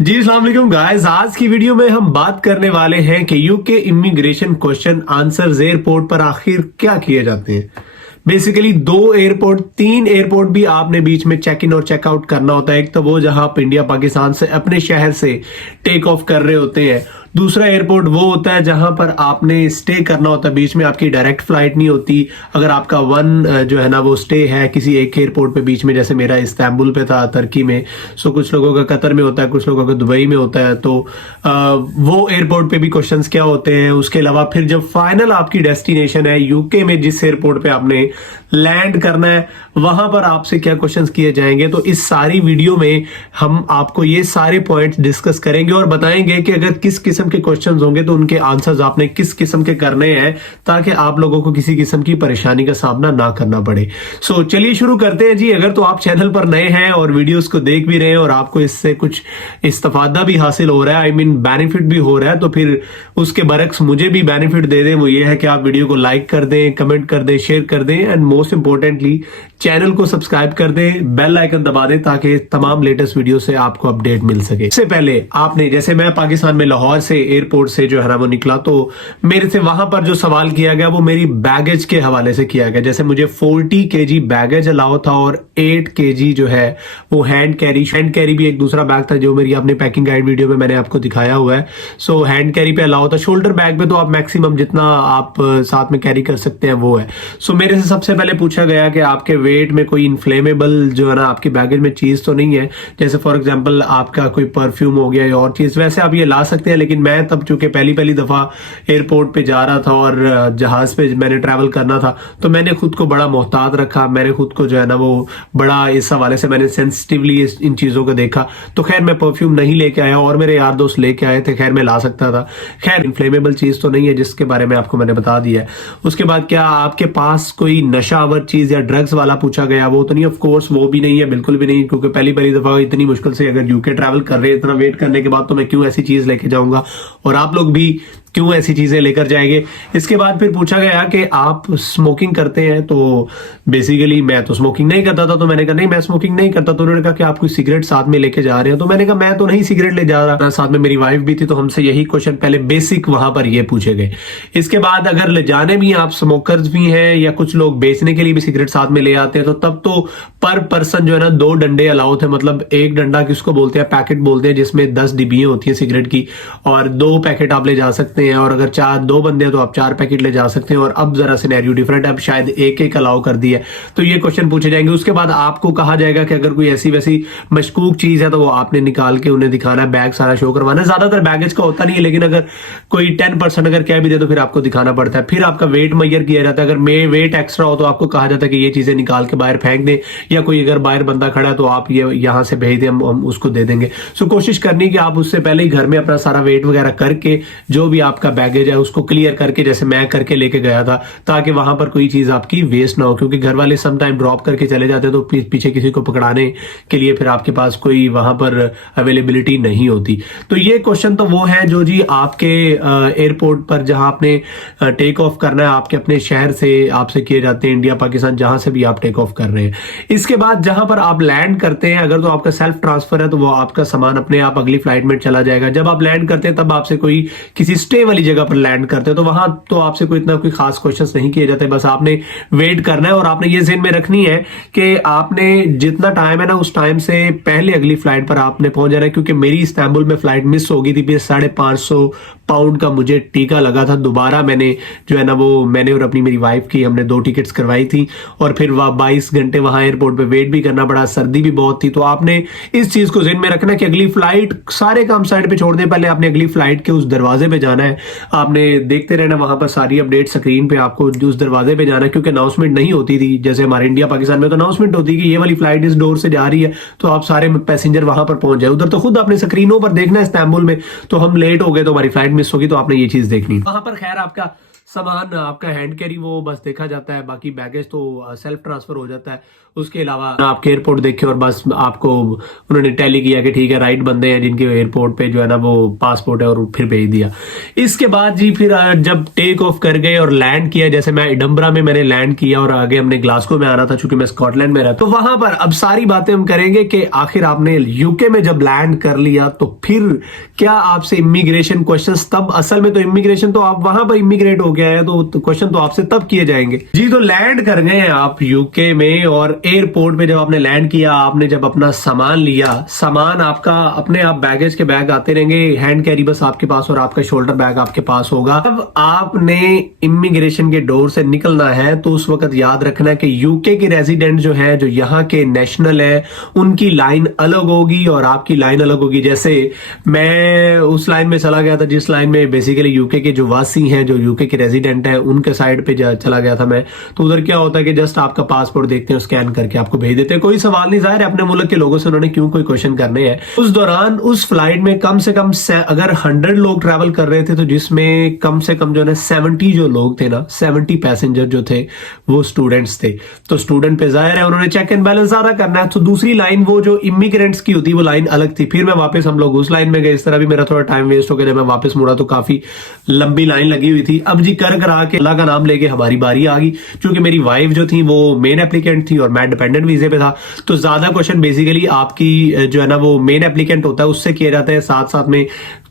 जी अस्सलाम वालेकुम गाइस, आज की वीडियो में हम बात करने वाले हैं कि UK immigration question answers airport पर आखिर क्या किए जाते हैं। बेसिकली तीन एयरपोर्ट भी आपने बीच में चेक इन और चेकआउट करना होता है। एक तो वो जहां आप इंडिया पाकिस्तान से अपने शहर से टेक ऑफ कर रहे होते हैं। दूसरा एयरपोर्ट वो होता है जहां पर आपने स्टे करना होता है, बीच में आपकी डायरेक्ट फ्लाइट नहीं होती। अगर आपका जो है ना वो स्टे है किसी एक एयरपोर्ट पे बीच में, जैसे मेरा इस्तांबुल पे था तुर्की में, सो कुछ लोगों का कतर में होता है, कुछ लोगों का दुबई में होता है। तो वो एयरपोर्ट पे भी क्वेश्चंस क्या होते हैं। उसके अलावा फिर जब फाइनल आपकी डेस्टिनेशन है यूके में, जिस एयरपोर्ट पे आपने लैंड करना है, वहां पर आपसे क्या क्वेश्चंस किए जाएंगे। तो इस सारी वीडियो में हम आपको ये सारे पॉइंट्स डिस्कस करेंगे और बताएंगे कि अगर किस किस्म के क्वेश्चंस होंगे तो उनके आंसर्स आपने किस किस्म के करने हैं, ताकि आप लोगों को किसी किस्म की परेशानी का सामना ना करना पड़े। सो चलिए शुरू करते हैं जी। अगर तो आप चैनल पर नए हैं और वीडियोस को देख भी रहे हैं और आपको इससे कुछ इस्तेफादा भी हासिल हो रहा है, आई मीन बेनिफिट भी हो रहा है, तो फिर उसके बरक्स मुझे भी बेनिफिट दे दें। वो ये है कि आप वीडियो को लाइक कर दें, कमेंट कर दें, शेयर कर दें एंड मोस्ट इंपॉर्टेंटली चैनल को सब्सक्राइब कर दें, बेल आइकन दबा दें ताकि तमाम लेटेस्ट वीडियो से आपको अपडेट मिल सके। इससे पहले आपने, जैसे मैं पाकिस्तान में लाहौर से एयरपोर्ट से जो है ना वो निकला, तो मेरे से वहां पर जो सवाल किया गया वो मेरी बैगेज के हवाले से किया गया। जैसे मुझे 40 kg बैगेज अलाउ था और 8 kg जो है वो हैंड कैरी भी एक दूसरा बैग था जो मेरी अपने पैकिंग गाइड वीडियो में मैंने आपको दिखाया हुआ है। सो हैंड कैरी पे अलाउ था। शोल्डर बैग पे तो आप मैक्सिमम जितना आप साथ में कैरी कर सकते हैं वो है। सो मेरे से सबसे पहले पूछा गया कि आपके वेट में कोई इन्फ्लेमेबल जो है ना आपकी बैगेज में चीज तो नहीं है, जैसे फॉर एग्जांपल आपका कोई परफ्यूम हो गया या और चीज। वैसे आप ये ला सकते हैं, लेकिन मैं तब चूंकि पहली दफा एयरपोर्ट पे जा रहा था और जहाज पे मैंने ट्रैवल करना था, तो मैंने खुद को बड़ा मोहतात रखा। मैंने खुद को जो है ना वो बड़ा इस हवाले से मैंने सेंसिटिवली इन चीजों को देखा। तो खैर मैं परफ्यूम नहीं लेके आया और मेरे यार दोस्त लेके आए थे, खैर मैं ला सकता था। खैर इन्फ्लेमेबल चीज तो नहीं है, जिसके बारे में आपको मैंने बता दिया है। उसके बाद क्या आपके पास कोई नशावर चीज या ड्रग्स वाला पूछा गया, वो तो नहीं, ऑफ कोर्स वो भी नहीं है, बिल्कुल भी नहीं, क्योंकि पहली दफा इतनी मुश्किल से अगर यूके ट्रैवल कर रहे हैं, इतना वेट करने के बाद तो मैं क्यों ऐसी चीज लेके जाऊंगा और आप लोग भी क्यों ऐसी चीजें लेकर जाएंगे। इसके बाद फिर पूछा गया कि आप स्मोकिंग करते हैं, तो बेसिकली मैं तो स्मोकिंग नहीं करता था, तो मैंने कहा नहीं मैं स्मोकिंग नहीं करता। तो उन्होंने कहा कि आप कोई सिगरेट साथ में लेके जा रहे हो, तो मैंने कहा मैं तो नहीं सिगरेट ले जा रहा, साथ में मेरी वाइफ भी थी। तो हमसे यही क्वेश्चन पहले बेसिक वहां पर ये पूछे गए। इसके बाद अगर ले जाने भी आप स्मोकर्स भी हैं या कुछ लोग बेचने के लिए भी सिगरेट साथ में ले आते हैं, तो तब तो पर पर्सन जो है ना 2 डंडे अलाउ थे। मतलब एक डंडा किसको बोलते हैं, पैकेट बोलते हैं, जिसमें 10 डिब्बियां होती है सिगरेट की, और 2 पैकेट आप ले जा सकते हैं। और अगर 2 बंदे हैं तो आप 4 पैकेट ले जा सकते हैं। और अब जरा सिनेरियो डिफरेंट है, अब शायद एक अलाउ कर दिया है। तो ये क्वेश्चन पूछे जाएंगे। उसके बाद आपको कहा जाएगा कि अगर कोई ऐसी वैसी मशकूक चीज है तो वो आपने निकाल के उन्हें दिखाना है, बैग सारा शो करवाना है। ज्यादातर बैगेज का होता नहीं है, लेकिन अगर कोई 10% अगर क्या भी दे तो फिर आपको दिखाना पड़ता है। फिर आपका वेट मेजर किया जाता है। अगर वेट एक्स्ट्रा हो तो आपको कहा जाता है कि ये चीजें निकाल के बाहर फेंक दें, या कोई अगर बाहर बंदा खड़ा है तो आप ये यहां से भेज दें, हम उसको दे देंगे। सो कोशिश करनी कि आप उससे पहले ही घर में अपना सारा वेट वगैरह करके जो भी आपका बैगेज है उसको क्लियर करके, जैसे मैं करके लेके गया था, ताकि वहां पर कोई चीज आपकी वेस्ट ना हो। क्योंकि घर वाले सम टाइम ड्रॉप करके चले जाते हैं, तो पीछे किसी को पकड़ाने के लिए फिर आपके पास कोई वहां पर अवेलेबिलिटी नहीं होती। तो ये क्वेश्चन तो वो है जो जी आपके एयरपोर्ट पर जहां आपने टेक ऑफ करना है, आपके अपने शहर से आपसे किए जाते हैं, इंडिया पाकिस्तान जहां से भी आप टेक ऑफ कर रहे हैं। इसके बाद जहां पर आप लैंड करते हैं, अगर तो आपका सेल्फ ट्रांसफर है तो वो आपका सामान अपने आप अगली फ्लाइट में चला जाएगा। जब आप लैंड करते हैं तब आपसे कोई किसी स्टे वाली जगह पर लैंड करते हैं, तो वहां तो आपसे कोई इतना कोई खास क्वेश्चंस नहीं किए जाते। बस आपने वेट करना है और आपने ये ज़हन में रखनी है कि आपने जितना टाइम है ना उस टाइम से पहले अगली फ्लाइट पर आपने पहुंच जाना है। क्योंकि मेरी इस्तांबुल में फ्लाइट मिस हो गई थी, 550 पाउंड का मुझे टीका लगा था। दोबारा मैंने जो है ना वो मैंने और अपनी मेरी वाइफ की हमने 2 टिकट्स करवाई थी और फिर 22 घंटे वहां एयरपोर्ट पे वेट भी करना पड़ा। सर्दी भी बहुत थी। तो आपने इस चीज को ज़हन में रखना कि अगली फ्लाइट, सारे काम साइड पे छोड़ दें, पहले आपने अगली फ्लाइट के उस दरवाजे पे जाना है। आपने देखते रहना वहां पर सारी अपडेट स्क्रीन पे, आपको उस दरवाजे पे जाना है। क्योंकि अनाउंसमेंट नहीं होती थी जैसे हमारे इंडिया पाकिस्तान में, तो अनाउंसमेंट होती है कि ये वाली फ्लाइट इस डोर से जा रही है, तो आप सारे पैसेंजर वहां पर पहुंच जाए। उधर तो खुद आपने स्क्रीनों पर देखना है। इस्तांबुल में तो हम लेट हो गए तो हमारी फ्लाइट मिस होगी, तो आपने ये चीज देखनी। वहां पर खैर आपका सामान आपका हैंड कैरी वो बस देखा जाता है, बाकी बैगेज तो सेल्फ ट्रांसफर हो जाता है। उसके अलावा आपके एयरपोर्ट देखे और बस आपको उन्होंने टैली किया कि ठीक है राइट बंदे हैं जिनके एयरपोर्ट पे जो है ना वो पासपोर्ट है, और फिर भेज दिया। इसके बाद जी फिर जब टेक ऑफ कर गए और लैंड किया, जैसे मैं एडिनबरा में मैंने लैंड किया और आगे हमने ग्लासगो में आना था चूंकि मैं स्कॉटलैंड में रहता, तो वहां पर अब सारी बातें हम करेंगे कि आखिर आपने यूके में जब लैंड कर लिया तो फिर क्या आपसे इमिग्रेशन क्वेश्चंस, तब असल में तो इमिग्रेशन तो आप वहां पर इमिग्रेट हो गया है तो क्वेश्चन तो आपसे तब किए जाएंगे जी। तो लैंड कर गए आप यूके में, और एयरपोर्ट पे जब आपने लैंड किया, आपने जब अपना सामान लिया, सामान आपका अपने आप बैगेज के बैग आते रहेंगे, हैंड कैरी बस आपके पास और आपका शोल्डर बैग आपके पास होगा। अब आपने इमिग्रेशन के डोर से निकलना है तो उस वक्त याद रखना है कि यूके के रेजिडेंट जो है, जो यहाँ के नेशनल है, उनकी लाइन अलग होगी और आपकी लाइन अलग होगी। जैसे मैं उस लाइन में चला गया था जिस लाइन में बेसिकली यूके के जो वासी हैं, जो यूके के रेजिडेंट हैं, उनके साइड पे चला गया था मैं। तो उधर क्या होता है कि जस्ट आपका पासपोर्ट देखते हैं, स्कैन करके आपको भेज देते हैं, कोई सवाल नहीं, जाहिर है अपने मुल्क के लोगों से उन्होंने क्यों कोई क्वेश्चन करने हैं। उस दौरान उस फ्लाइट में कम से कम अगर 100 लोग ट्रैवल कर रहे थे तो जिसमें कम से कम जो है 70 जो लोग थे ना, 70 पैसेंजर जो थे वो स्टूडेंट्स थे। तो स्टूडेंट पे जाहिर है उन्होंने चेक एंड बैलेंस ज्यादा करना है, तो दूसरी लाइन वो जो इमिग्रेंट्स की होती है वो लाइन अलग थी। फिर मैं वापस, हम लोग उस लाइन में गए, इस तरह भी मेरा थोड़ा टाइम वेस्ट हो गया, मैं वापस मुड़ा तो काफी लंबी लाइन लगी हुई थी। अब जी कर करा के अल्लाह का नाम लेके हमारी बारी आ गई, क्योंकि मेरी वाइफ जो थी वो मेन एप्लीकेंट थी और मैं डिपेंडेंट वीजे पे था। तो ज्यादा क्वेश्चन बेसिकली आपकी जो है ना वो मेन एप्लीकेंट होता है उससे किए जाते हैं, साथ साथ में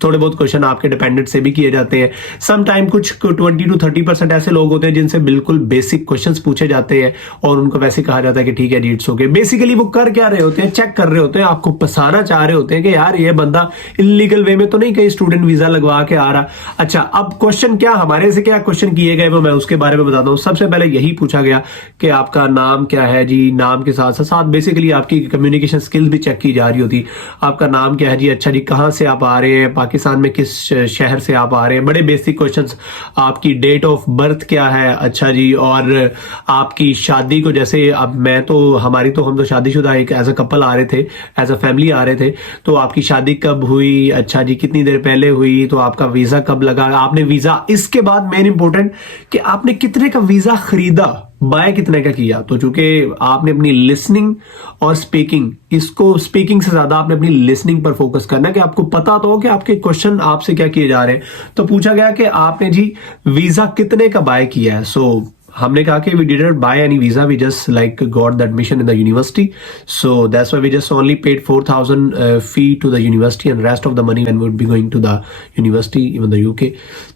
थोड़े बहुत क्वेश्चन आपके डिपेंडेंट से भी किए जाते हैं। सम टाइम कुछ 20 to 30% ऐसे लोग होते हैं जिनसे बिल्कुल बेसिक क्वेश्चंस पूछे जाते हैं और उनको वैसे कहा जाता है कि ठीक है जी इट्स ओके। बेसिकली वो कर क्या रहे होते हैं, चेक कर रहे होते हैं, आपको फंसाना चाह रहे होते हैं कि यार ये बंदा इलीगल वे में तो नहीं कहीं स्टूडेंट वीजा लगवा के आ रहा। अच्छा, अब क्वेश्चन क्या हमारे से क्या क्वेश्चन किए गए वो मैं उसके बारे में बताता हूँ। सबसे पहले यही पूछा गया कि आपका नाम क्या है जी, नाम के साथ साथ बेसिकली आपकी कम्युनिकेशन स्किल्स भी चेक की जा रही होती। आपका नाम क्या है जी, अच्छा जी कहाँ से आप आ रहे हैं, पाकिस्तान में किस शहर से आप आ रहे हैं, बड़े बेसिक क्वेश्चंस। आपकी डेट ऑफ बर्थ क्या है, अच्छा जी, और आपकी शादी को, जैसे अब मैं तो हम तो शादीशुदा एक एज अ कपल आ रहे थे, एज अ फैमिली आ रहे थे, तो आपकी शादी कब हुई, अच्छा जी कितनी देर पहले हुई, तो आपका वीजा कब लगा, आपने वीजा, इसके बाद मेन इंपॉर्टेंट कि आपने कितने का वीजा खरीदा, बाय कितने का किया। तो चूंकि आपने अपनी लिसनिंग और स्पीकिंग, इसको स्पीकिंग से ज्यादा आपने अपनी लिसनिंग पर फोकस करना है कि आपको पता तो हो कि आपके क्वेश्चन आपसे क्या किए जा रहे हैं। तो पूछा गया कि आपने जी वीजा कितने का बाय किया है। सो हमने कहा कि we didn't buy any visa, we just like got the admission in the university, so that's why we just only paid 4,000 fee to the university and rest of the money when we would be going to the university, even the UK।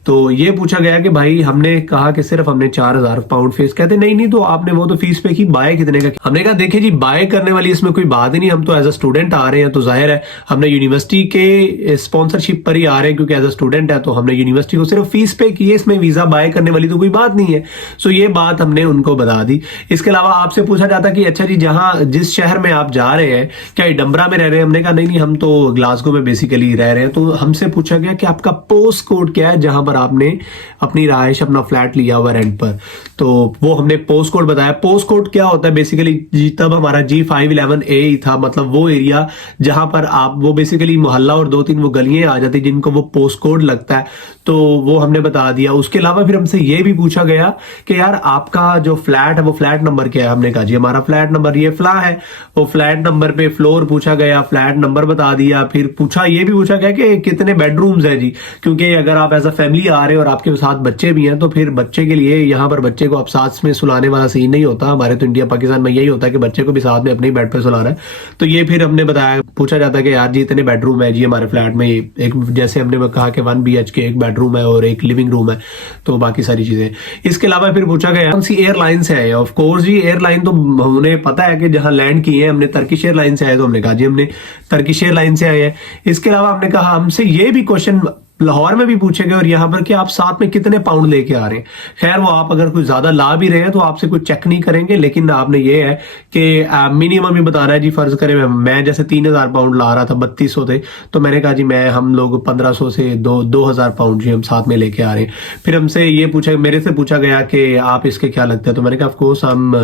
तो ये पूछा गया कि भाई, हमने कहा कि सिर्फ हमने 4,000 पाउंड फीस, कहते नहीं तो आपने वो तो फीस पे की, बाय कितने का। हमने कहा देखिए जी बाय करने वाली इसमें कोई बात ही नहीं, हम तो एज अ स्टूडेंट आ रहे हैं, तो जाहिर है हमने यूनिवर्सिटी के स्पॉन्सरशिप पर ही आ रहे हैं, क्योंकि एज अ स्टूडेंट है तो हमने यूनिवर्सिटी को सिर्फ फीस पे की है, इसमें वीजा बाय करने वाली तो कोई बात नहीं है। सो ये बात हमने उनको बता दी। इसके अलावा आपसे पूछा जाता कि अच्छा जी जहां जिस शहर में आप जा रहे हैं, क्या एडिनबरा में रह रहे हैं, हमने कहा नहीं हम तो ग्लासगो में बेसिकली रह रहे हैं। तो हमसे पूछा गया कि आपका पोस्ट कोड क्या है जहां पर आपने अपनी रहायश, अपना फ्लैट लिया हुआ रेंट पर। तो वो हमने पोस्ट कोड बताया। पोस्ट कोड क्या होता है बेसिकली जी, तब हमारा G511A ही था, मतलब वो एरिया जहां पर आप, वो बेसिकली मोहल्ला और 2-3 वो गलियां आ जाती जिनको वो पोस्ट कोड लगता है, तो वो हमने बता दिया। उसके अलावा फिर हमसे ये भी पूछा गया कि यार आपका जो फ्लैट है वो फ्लैट नंबर क्या है। हमने कहा जी हमारा फ्लैट नंबर ये फ्ला है। वो फ्लैट नंबर पे फ्लोर पूछा गया, फ्लैट नंबर बता दिया। फिर ये भी पूछा गया कि कितने बेडरूम्स है जी, क्योंकि अगर आप एज अ फैमिली आ रहे हो और आपके साथ बच्चे भी हैं तो फिर बच्चे के लिए यहाँ पर बच्चे को आप साथ में सुलाने वाला सीन नहीं होता। हमारे तो इंडिया पाकिस्तान में यही होता है कि बच्चे को भी साथ में अपने बेड पर सुलाना है। तो ये फिर हमने बताया, पूछा जाता है कि यार जी इतने बेडरूम है जी हमारे फ्लैट में, एक जैसे हमने कहा कि 1 BHK एक बेडरूम है और एक लिविंग रूम है, तो बाकी सारी चीजें। इसके अलावा फिर पूछा गया कौन सी एयरलाइन से आए। ऑफ कोर्स जी एयरलाइन तो उन्हें पता है कि जहां लैंड किए हैं, हमने टर्किश एयरलाइन से आए, तो हमने कहा जी हमने टर्किश एयरलाइन से आए हैं। इसके अलावा हमने कहा, हमसे ये भी क्वेश्चन लाहौर में भी पूछे गए और यहाँ पर कि आप साथ में कितने पाउंड लेके आ रहे हैं। खैर वो आप अगर कुछ ज्यादा ला भी रहे हैं तो आपसे कुछ चेक नहीं करेंगे, लेकिन आपने ये है कि मिनिमम ही बताना है जी। फर्ज करें मैं जैसे 3,000 पाउंड ला रहा था, 3200 थे, तो मैंने कहा जी हम लोग 1,500 से 2,000 पाउंड जी हम साथ में लेके आ रहे हैं। फिर हमसे ये मेरे से पूछा गया कि आप इसके क्या लगता है, तो मैंने कहा of course I am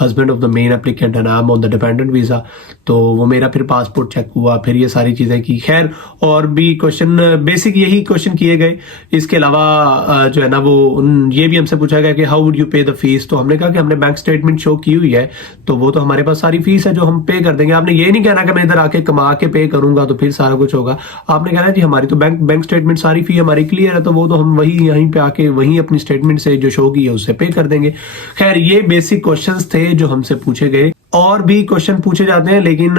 husband of the main applicant and I am on the dependent visa. तो वो मेरा फिर पासपोर्ट चेक हुआ, फिर ये सारी चीजें की। खैर और भी क्वेश्चन बेसिक यही क्वेश्चन किए गए। इसके अलावा जो है ना वो ये भी हमसे पूछा गया कि हाउ वुड यू पे द फीस, तो हमने कहा कि हमने बैंक स्टेटमेंट शो की हुई है तो वो तो हमारे पास सारी फीस है जो हम पे कर देंगे। आपने ये नहीं कहना कि मैं इधर आके कमा के पे करूंगा तो फिर सारा कुछ होगा। आपने कहना जी हमारी तो बैंक स्टेटमेंट सारी फी हमारी क्लियर है, तो वो तो हम वही यहीं पे आके वहीं अपनी स्टेटमेंट से जो शो की है उससे पे कर देंगे। खैर ये बेसिक क्वेश्चंस थे जो हमसे पूछे गए। और भी क्वेश्चन पूछे जाते हैं लेकिन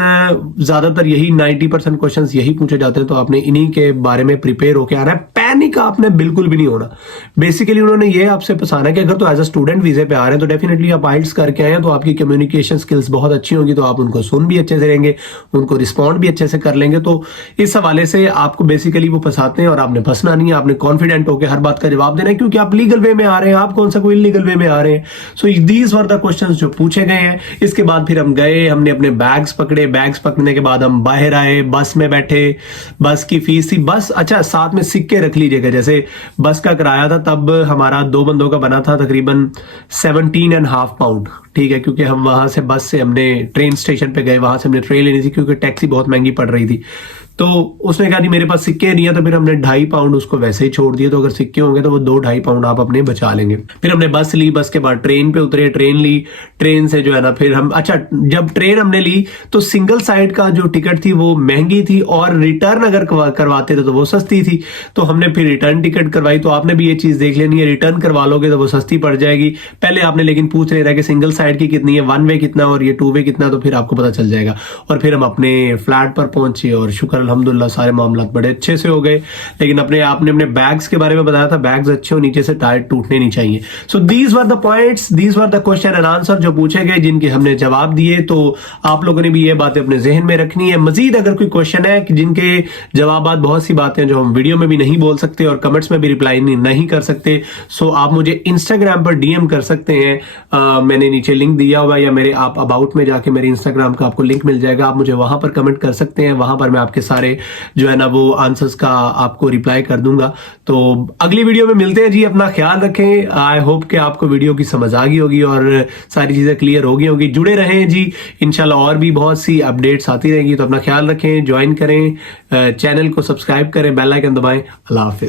ज्यादातर यही 90% क्वेश्चंस यही पूछे जाते हैं, तो आपने इन्हीं के बारे में प्रिपेयर होकर आना है। पैनिक आपने बिल्कुल भी नहीं होना। बेसिकली उन्होंने ये आपसे पसाना है कि अगर तो एज अ स्टूडेंट वीजे पे आ रहे हैं तो डेफिनेटली आप आइल्स करके आए हैं तो आपकी कम्युनिकेशन स्किल्स बहुत अच्छी होंगी, तो आप उनको सुन भी अच्छे से लेंगे, उनको रिस्पॉन्ड भी अच्छे से कर लेंगे। तो इस हवाले से आपको बेसिकली वो फंसाते हैं और आपने फंसना नहीं है। आपने कॉन्फिडेंट होकर हर बात का जवाब देना है क्योंकि आप लीगल वे में आ रहे हैं, आप कौन सा कोई इलीगल वे में आ रहे हैं। So these were the questions जो पूछे गए हैं। इसके बाद फिर हम गए, हमने अपने बैग्स पकड़े, बैग्स पकड़ने के बाद हम बाहर आए, बस में बैठे, बस की फीस थी बस। अच्छा साथ में सिक्के रख लीजिएगा, जैसे बस का किराया था तब हमारा 2 बंदों का बना था तकरीबन 17.5 पाउंड, ठीक है, क्योंकि हम वहां से बस से हमने ट्रेन स्टेशन पे गए, वहां से हमने ट्रेन लेनी थी क्योंकि टैक्सी बहुत महंगी पड़ रही थी। तो उसने कहा जी मेरे पास सिक्के नहीं है, तो फिर हमने 2.5 पाउंड उसको वैसे ही छोड़ दिए। तो अगर सिक्के होंगे तो वो 2-2.5 पाउंड आप अपने बचा लेंगे। फिर हमने बस ली, बस के बाद ट्रेन पे उतरे, ट्रेन ली, ट्रेन से जो है ना फिर हम अच्छा जब ट्रेन हमने ली तो सिंगल साइड का जो टिकट थी वो महंगी थी और रिटर्न अगर करवाते थे तो वो सस्ती थी। तो हमने फिर रिटर्न टिकट करवाई। तो आपने भी ये चीज देख लेनी है, रिटर्न करवा लोगे तो वो सस्ती पड़ जाएगी। पहले आपने लेकिन पूछ लेना कि सिंगल साइड की कितनी है, 1 वे कितना और ये 2 वे कितना, तो फिर आपको पता चल जाएगा। और फिर हम अपने फ्लैट पर पहुंचे और शुक्र अल्हम्दुलिल्लाह सारे मामला बड़े अच्छे से हो गए। लेकिन आपने अपने बैग्स के बारे में बताया था, बैग्स अच्छे हो, नीचे से टायर टूटने नहीं चाहिए। So these were the points, these were the question and answer जो पूछे गए, जिनके हमने जवाब दिए। तो आप लोगों ने भी ये बातें अपने जहन में रखनी है। मजीद अगर कोई क्वेश्चन है कि जिनके जवाब, बहुत सी बातें जो हम वीडियो में भी नहीं बोल सकते और कमेंट्स में भी रिप्लाई नहीं कर सकते, सो आप मुझे इंस्टाग्राम पर डीएम कर सकते हैं। मैंने नीचे लिंक दिया हुआ, या मेरे आप अबाउट में जाके मेरे इंस्टाग्राम का आपको लिंक मिल जाएगा, आप मुझे वहां पर कमेंट कर सकते हैं। वहां पर मैं आपके सारे जो है ना वो आंसर्स का आपको रिप्लाई कर दूंगा। तो अगली वीडियो में मिलते हैं जी, अपना ख्याल रखें। आई होप कि आपको वीडियो की समझ आ गई होगी और सारी चीजें क्लियर हो गई होगी। जुड़े रहें जी, इंशाल्लाह और भी बहुत सी अपडेट्स आती रहेंगी। तो अपना ख्याल रखें, ज्वाइन करें, चैनल को सब्सक्राइब करें, बेल आइकन दबाएं। अल्लाह हाफिज।